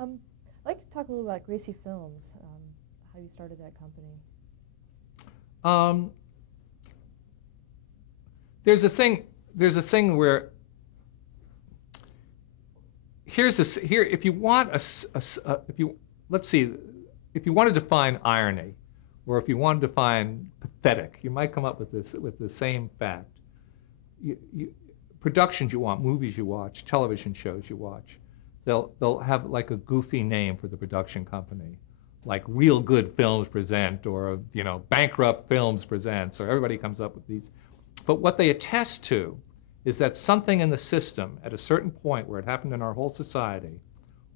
I'd like to talk a little about Gracie Films, how you started that company. Um, there's a thing. There's a thing where here's this. Here, if you want if you let's see, if you want to define irony, or if you want to define pathetic, you might come up with this with the same fact. Productions you want, movies you watch, television shows you watch, they'll have like a goofy name for the production company, like Real Good Films Present, or Bankrupt Films Presents, or everybody comes up with these. But what they attest to is that something in the system at a certain point where it happened in our whole society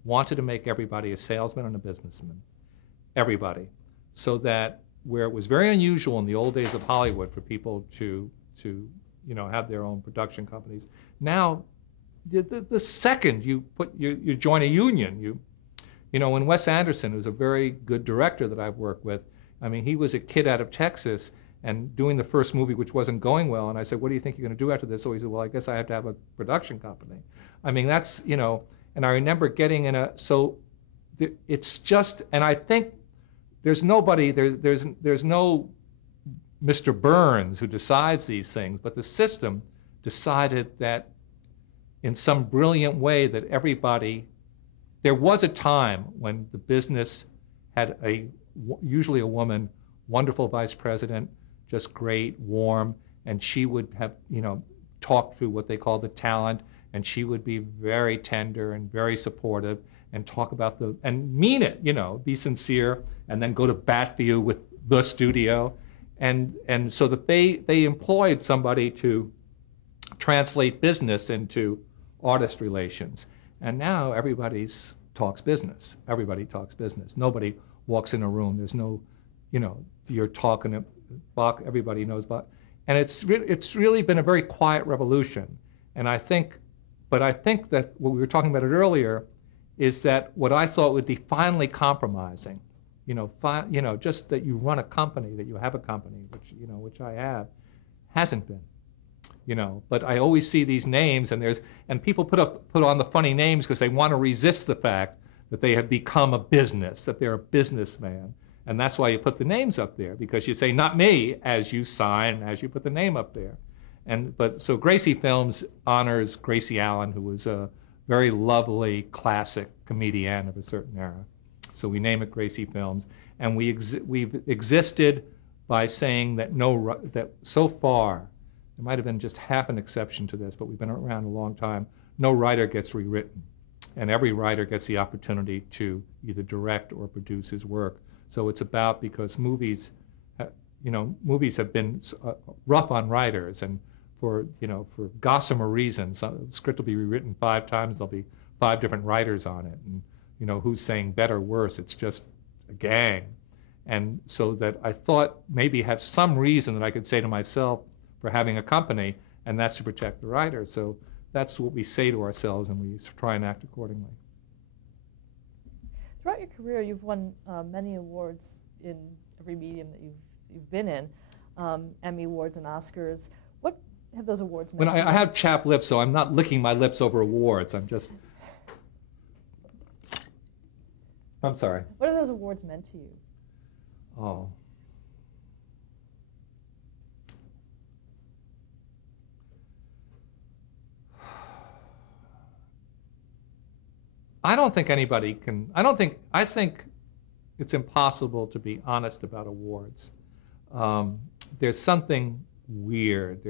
wanted to make everybody a salesman and a businessman, everybody, so that where it was very unusual in the old days of Hollywood for people to have their own production companies. Now, the second you join a union, when Wes Anderson, who's a very good director that I've worked with, I mean, he was a kid out of Texas and doing the first movie, which wasn't going well, and I said, what do you think you're going to do after this? So he said, well, I guess I have to have a production company. I mean, that's, and I remember getting in it's just, and I think there's nobody, there's no Mr. Burns who decides these things, but the system decided that in some brilliant way that there was a time when the business had usually a woman, wonderful vice president, just great, warm, and she would have, talk through what they call the talent, and she would be very tender and very supportive and talk about and mean it, be sincere, and then go to bat for you with the studio. And so that they employed somebody to translate business into artist relations. And now everybody talks business. Everybody talks business. Nobody walks in a room. There's no, you're talking about, everybody knows about. And it's really been a very quiet revolution. And I think that what we were talking about it earlier is that what I thought would be finally compromising, just that you run a company, that you have a company, which I have, hasn't been. But I always see these names, and people put on the funny names because they want to resist the fact that they have become a business, that they're a businessman, and that's why you put the names up there, because you say not me as you sign, as you put the name up there. So Gracie Films honors Gracie Allen, who was a very lovely classic comedian of a certain era. So we name it Gracie Films, and we've existed by saying that that so far, there might have been just half an exception to this, but we've been around a long time, no writer gets rewritten, and every writer gets the opportunity to either direct or produce his work. So it's about, because movies have been rough on writers, and for gossamer reasons, the script will be rewritten 5 times, there'll be 5 different writers on it, and who's saying better, worse, it's just a gang. And so that I thought maybe have some reason that I could say to myself for having a company, and that's to protect the writer. So that's what we say to ourselves, and we try and act accordingly. Throughout your career, you've won many awards in every medium that you've been in, Emmy Awards and Oscars. What have those awards meant to you? I have chapped lips, so I'm not licking my lips over awards. I'm sorry. What have those awards meant to you? Oh. I don't think anybody can, I think it's impossible to be honest about awards. There's something weird.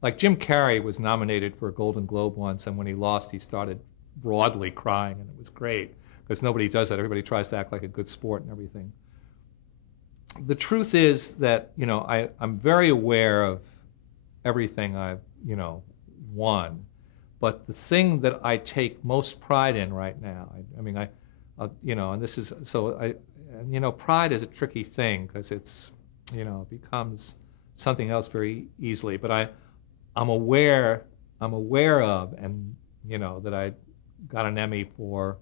Like Jim Carrey was nominated for a Golden Globe once, and when he lost, he started broadly crying, and it was great, because nobody does that. Everybody tries to act like a good sport and everything. The truth is that, I'm very aware of everything I've, won, but the thing that I take most pride in right now, and this is, pride is a tricky thing, because it's, it becomes something else very easily, but I'm aware of, and that I got an Emmy for,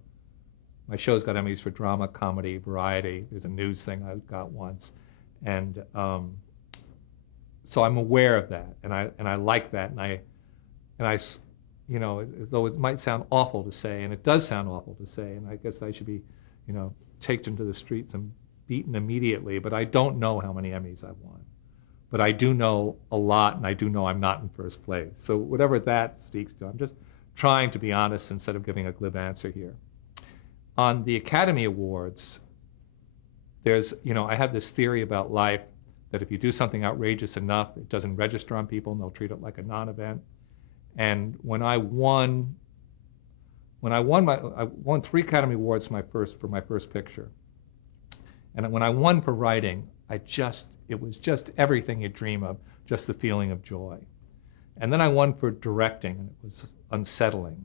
my show's got Emmys for drama, comedy, variety. There's a news thing I got once, and so I'm aware of that, and I like that, and you know, though it might sound awful to say, and it does sound awful to say, and I guess I should be, you know, taken to the streets and beaten immediately, but I don't know how many Emmys I've won. But I do know a lot, and I do know I'm not in first place. So whatever that speaks to, I'm just trying to be honest instead of giving a glib answer here. On the Academy Awards, there's, you know, I have this theory about life that if you do something outrageous enough, it doesn't register on people, and they'll treat it like a non-event. And when I won 3 Academy Awards for my first picture. And when I won for writing, it was just everything you dream of, just the feeling of joy. And then I won for directing, and it was unsettling.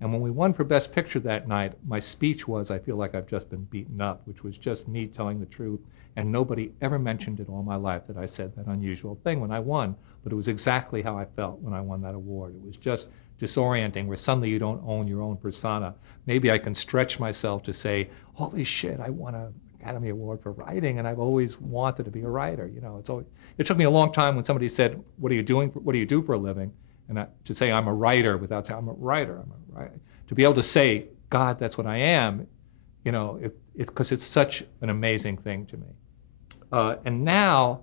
And when we won for Best Picture that night, my speech was, I feel like I've just been beaten up, which was just me telling the truth. And nobody ever mentioned it all my life that I said that unusual thing when I won. But it was exactly how I felt when I won that award. It was just disorienting, where suddenly you don't own your own persona. Maybe I can stretch myself to say, holy shit, I won an Academy Award for writing, and I've always wanted to be a writer. You know, it took me a long time when somebody said, what do you do for a living? And to say I'm a writer without saying I'm a writer. To be able to say, God, that's what I am, you know, because it's such an amazing thing to me. And now,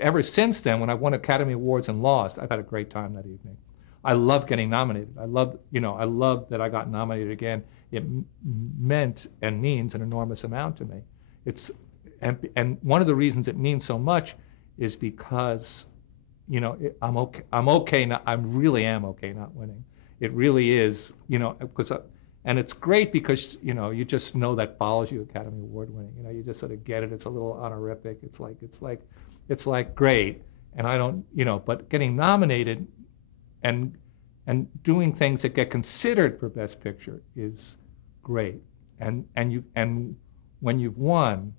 ever since then, when I won Academy Awards and lost, I've had a great time that evening. I love getting nominated. I love that I got nominated again. It meant and means an enormous amount to me. And one of the reasons it means so much is because, you know, I'm okay. I really am okay not winning. It really is, you know, and it's great because, you know, you just know that follows you Academy Award winning. You know, you just sort of get it. It's a little honorific. It's like great. And I don't, you know, but getting nominated and doing things that get considered for Best Picture is great. And when you've won,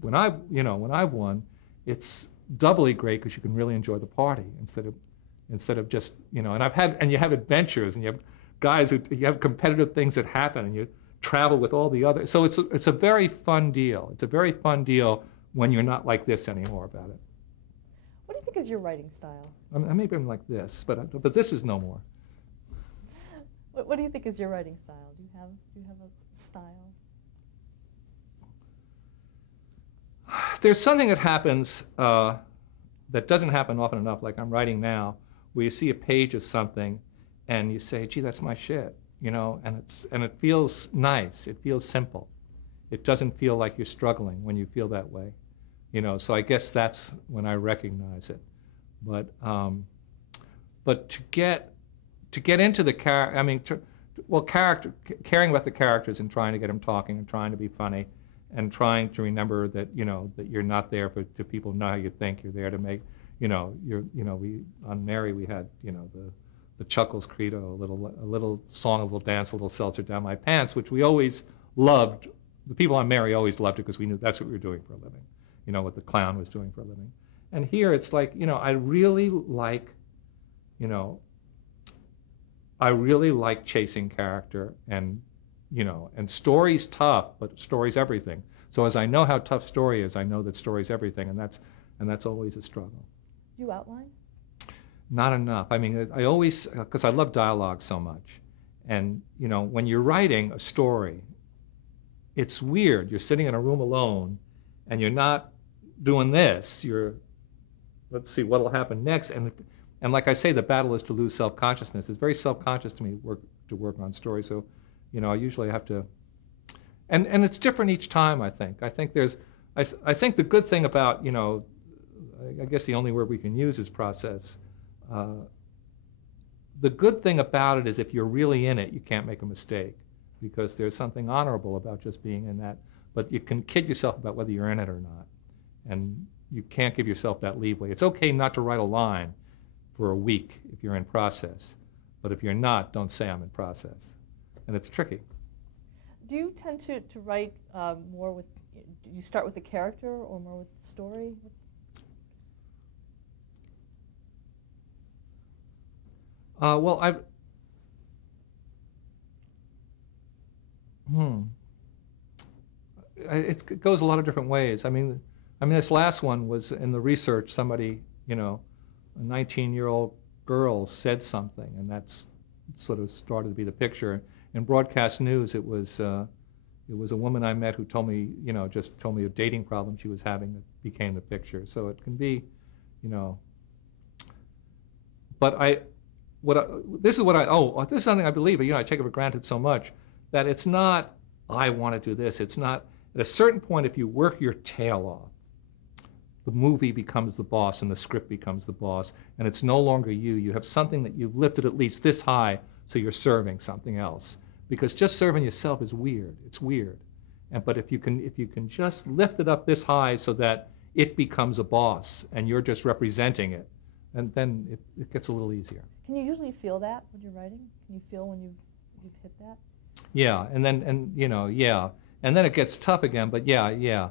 when I've won, it's doubly great because you can really enjoy the party instead of just, you know, and you have adventures, and you have guys you have competitive things that happen, and you travel with all the other. So it's a very fun deal. It's a very fun deal when you're not like this anymore about it. What do you think is your writing style? Maybe I'm like this, but this is no more. What do you think is your writing style? Do you have a style? There's something that happens that doesn't happen often enough, like I'm writing now, where you see a page of something and you say, gee, that's my shit, you know, and it feels nice, it feels simple. It doesn't feel like you're struggling when you feel that way, you know, so I guess that's when I recognize it. But to get into the character, I mean, caring about the characters and trying to get them talking and trying to be funny, and trying to remember that, you know, that you're not there to people know how you think. You're there to make, you know, on Mary we had, you know, the Chuckles Credo, a little song, a little dance, a little seltzer down my pants, which we always loved. The people on Mary always loved it because we knew that's what we were doing for a living, you know, what the clown was doing for a living. And here it's like, you know, I really like chasing character, and, you know, and story's tough, but story's everything. So as I know how tough story is, I know that story's everything, and that's always a struggle. Do you outline? Not enough. I mean, I always, because I love dialogue so much. And, you know, when you're writing a story, it's weird. You're sitting in a room alone, and you're not doing this. Let's see what'll happen next. And like I say, the battle is to lose self-consciousness. It's very self-conscious to me to work on story. So, you know, I usually have to, and it's different each time, I think. I think the good thing about, you know, I guess the only word we can use is process. The good thing about it is if you're really in it, you can't make a mistake, because there's something honorable about just being in that. But you can kid yourself about whether you're in it or not. And you can't give yourself that leeway. It's okay not to write a line for a week if you're in process. But if you're not, don't say I'm in process. And it's tricky. Do you tend to write more with, do you start with the character or more with the story? Well, it goes a lot of different ways. I mean, this last one was in the research. Somebody, you know, a 19-year-old girl said something, and that's sort of started to be the picture. In broadcast news, it was a woman I met who told me, just told me a dating problem she was having that became the picture. So it can be, but this is something I believe, I take it for granted so much, that it's not, I want to do this. It's not, at a certain point, if you work your tail off, the movie becomes the boss and the script becomes the boss, and it's no longer you. You have something that you've lifted at least this high, so you're serving something else. Because just serving yourself is weird. It's weird. But if you can just lift it up this high so that it becomes a boss and you're just representing it, and then it gets a little easier. Can you usually feel that when you're writing? Can you feel when you've hit that? Yeah, and then it gets tough again. But yeah, I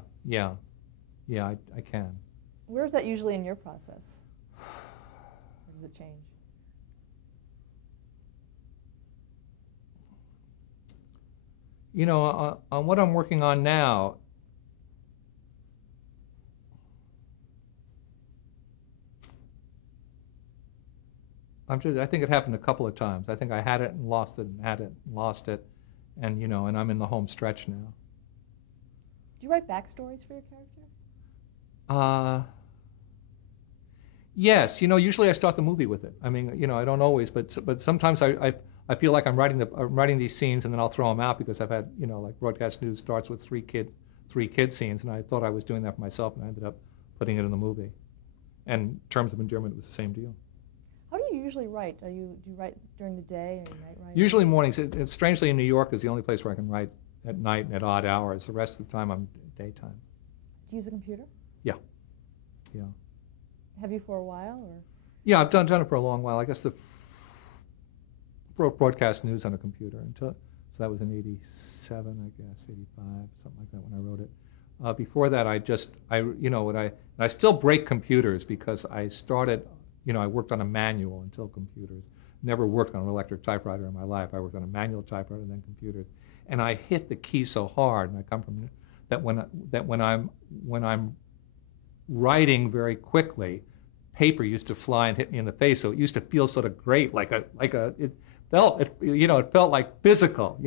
can. Where is that usually in your process? Or does it change? On what I'm working on now, I think it happened a couple of times. I think I had it and lost it, and had it and lost it, and and I'm in the home stretch now. Do you write backstories for your character? Yes. Usually I start the movie with it. I mean, I don't always, but sometimes I feel like I'm writing these scenes, and then I'll throw them out because I've had, like broadcast news starts with three kid scenes, and I thought I was doing that for myself, and I ended up putting it in the movie. And Terms of Endearment was the same deal. How do you usually write? Do you write during the day or night writing? Usually mornings. Strangely, in New York is the only place where I can write at night and at odd hours. The rest of the time I'm daytime. Do you use a computer? Yeah. Have you for a while, or? Yeah, I've done it for a long while. I guess broadcast news on a computer so that was in '87, I guess, '85, something like that when I wrote it. Before that, I still break computers because I started, I worked on a manual until computers. Never worked on an electric typewriter in my life. I worked on a manual typewriter and then computers, and I hit the key so hard. And I come from that when I'm writing very quickly, paper used to fly and hit me in the face. So it used to feel sort of great, it felt like physical,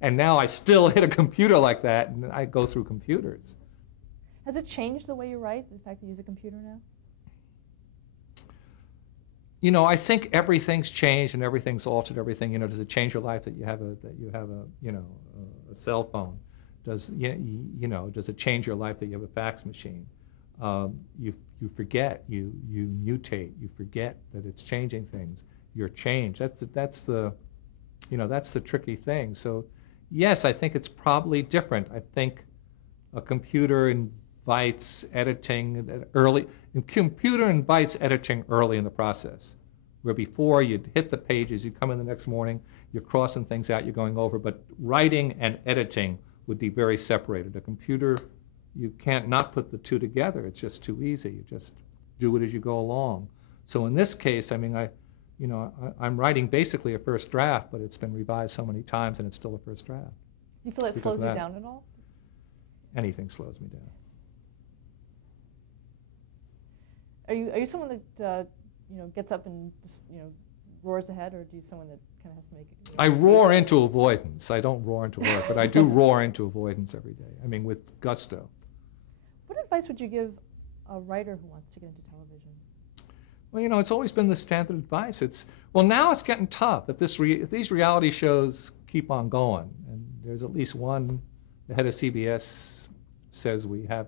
And now I still hit a computer like that, and I go through computers. Has it changed the way you write, the fact that you use a computer now? I think everything's changed and everything's altered everything. Does it change your life that you have a cell phone? Does does it change your life that you have a fax machine? You forget, you mutate, you forget that it's changing things. You're changed. That's the tricky thing. So, yes, I think it's probably different. I think a computer invites editing early. A computer invites editing early in the process, where before you'd hit the pages, you come in the next morning, you're crossing things out, you're going over. But writing and editing would be very separated. A computer, you can't not put the two together. It's just too easy. You just do it as you go along. So in this case, I mean, I'm writing basically a first draft, but it's been revised so many times, and it's still a first draft. Do you feel it slows you down at all? Anything slows me down. Are you someone that gets up and just roars ahead, or do you someone that kind of has to make it? I roar into avoidance. I don't roar into work, but I do roar into avoidance every day. I mean, with gusto. What advice would you give a writer who wants to get into television? Well, it's always been the standard advice. Now it's getting tough. If these reality shows keep on going, and there's at least one, the head of CBS says we have,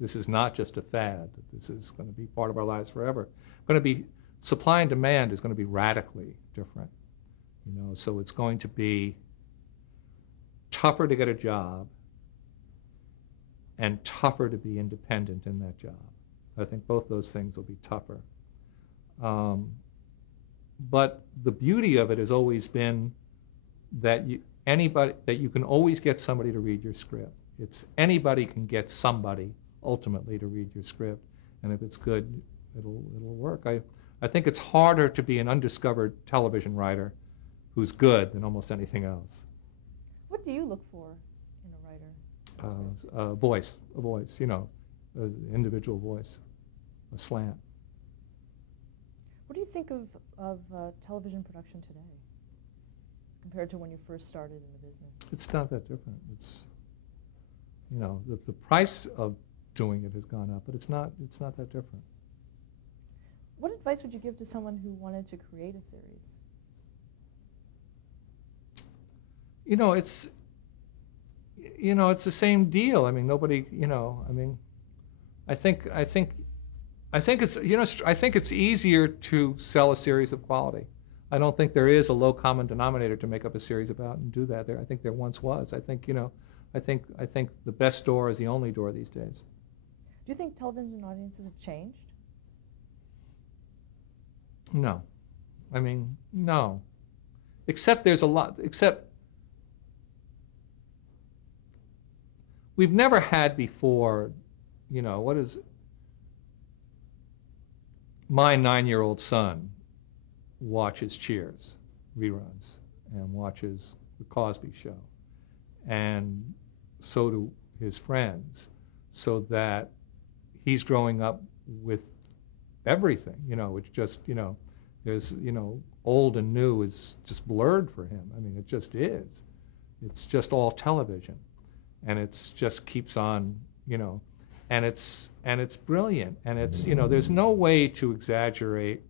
this is not just a fad. This is going to be part of our lives forever. Supply and demand is going to be radically different. So it's going to be tougher to get a job and tougher to be independent in that job. I think both those things will be tougher. But the beauty of it has always been that you can always get somebody to read your script. Anybody can get somebody ultimately to read your script, and if it's good, it'll work. I think it's harder to be an undiscovered television writer who's good than almost anything else. What do you look for in a writer? A voice, an individual voice, a slant. What do you think of television production today compared to when you first started in the business? It's not that different. It's, you know, the price of doing it has gone up, but it's not that different. What advice would you give to someone who wanted to create a series? It's the same deal. I mean, nobody, I mean, I think it's, I think it's easier to sell a series of quality. I don't think there is a low common denominator to make up a series about and do that. I think there once was. I think, I think the best door is the only door these days. Do you think television audiences have changed? No. I mean, no. Except there's a lot, we've never had before, what is it? My 9-year-old son watches Cheers reruns and watches The Cosby Show. And so do his friends, so that he's growing up with everything, it's just, there's, old and new is just blurred for him. I mean, it just is. It's just all television. And it's just keeps on, and it's brilliant. And it's, there's no way to exaggerate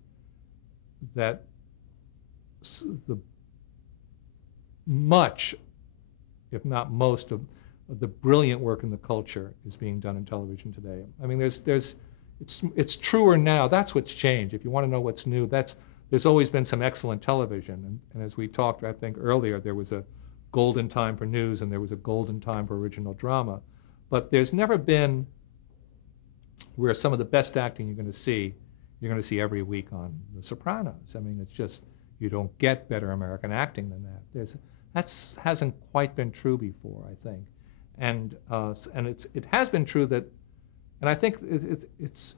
that the much, if not most of the brilliant work in the culture is being done in television today. I mean, it's truer now. That's what's changed. If you want to know what's new, there's always been some excellent television. And as we talked, I think earlier, there was a golden time for news and there was a golden time for original drama. But there's never been where some of the best acting you're going to see every week on The Sopranos. I mean, it's just, you don't get better American acting than that. That hasn't quite been true before, I think. And it has been true that, and I think it's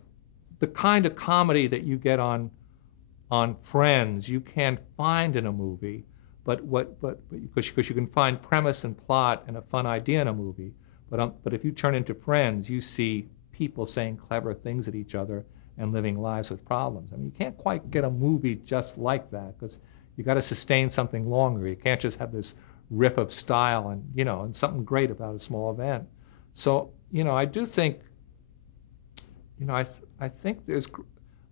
the kind of comedy that you get on Friends you can't find in a movie, but because you can find premise and plot and a fun idea in a movie, but if you turn into Friends, you see people saying clever things at each other and living lives with problems. I mean, you can't quite get a movie just like that because you got to sustain something longer. You can't just have this riff of style and and something great about a small event. So I do think I think there's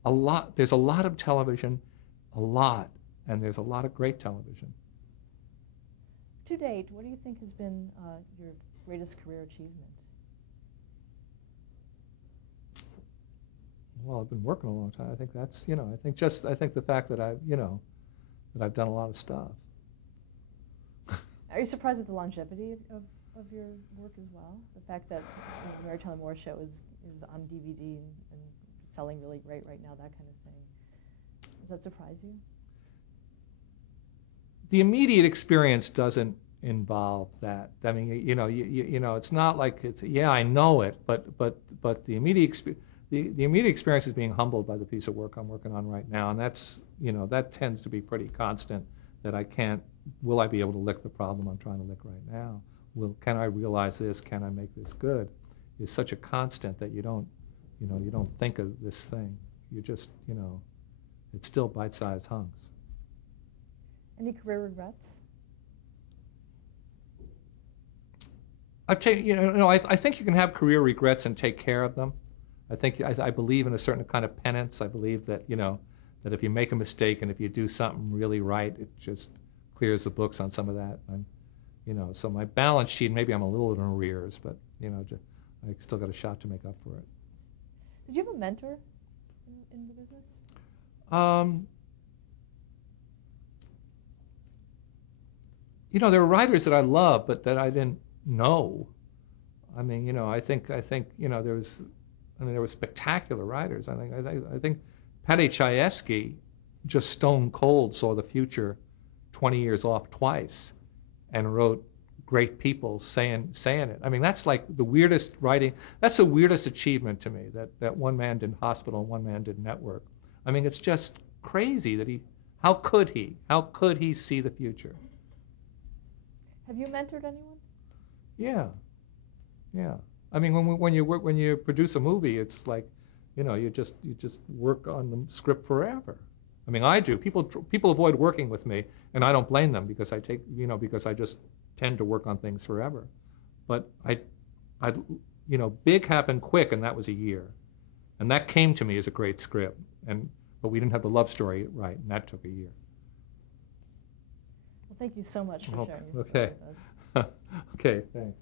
a lot of television, and there's a lot of great television. To date, what do you think has been your greatest career achievement? Well, I've been working a long time. I think that's I think the fact that I've done a lot of stuff. Are you surprised at the longevity of your work as well? The fact that the Mary Tyler Moore Show is on DVD and selling really great right now, that kind of thing. Does that surprise you? The immediate experience doesn't involve that. I mean, it's not like it's, yeah, I know it, but the immediate experience is being humbled by the piece of work I'm working on right now, and that's, that tends to be pretty constant. That I can't. Will I be able to lick the problem I'm trying to lick right now? Can I realize this? Can I make this good? Is such a constant that you don't think of this thing. You just, it's still bite-sized hunks. Any career regrets? I think you can have career regrets and take care of them. I believe in a certain kind of penance. I believe that, that if you make a mistake and if you do something really right, it just clears the books on some of that. And, so my balance sheet, maybe I'm a little in arrears, but, I still got a shot to make up for it. Did you have a mentor in the business? There were writers that I love, but that I didn't know. I mean, I think there were spectacular writers. I think Paddy Chayefsky just stone cold saw the future 20 years off twice and wrote great people saying it. I mean, that's like the weirdest writing. That's the weirdest achievement to me, that one man did Hospital and one man did Network. I mean, it's just crazy that how could he see the future? Have you mentored anyone? Yeah. I mean, when you produce a movie, it's like, you just work on the script forever. I mean, I do. People avoid working with me, and I don't blame them because because I just tend to work on things forever. But Big happened quick, and that was a year. And that came to me as a great script. But we didn't have the love story right, and that took a year. Well, thank you so much for sharing your story Okay. with us. Okay, thanks.